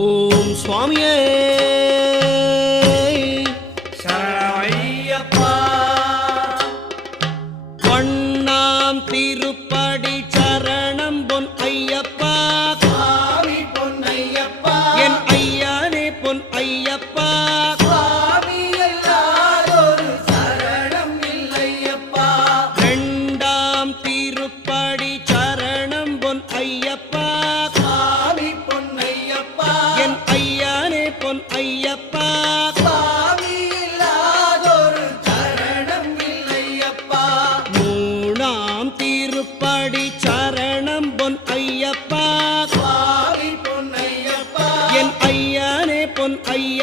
ஓம் சுவாமியே சரணமையப்பா. பொன்னாம் திருப்படி சரணம் பொன் ஐயப்பா. சுவாமி பொன்னையப்பா, என் ஐயானே பொன் ஐயப்பா. சுவாமி எல்லாரொரு சரணம் இல்லையப்பா. இரண்டாம் திருப்படி சரணம் பொன் ஐயப்பா. சுவாமி பொன்னையப்பா, என் ஐயானே பொன் ஐயப்பா. சுவாமி இல்லாதொரு சரணம் இல்லையப்பா. மூணாம் திருப்படி சரணம் பொன் ஐயப்பா. சுவாமி பொன்னையப்பா, என் ஐயானே பொன் ஐயப்பா.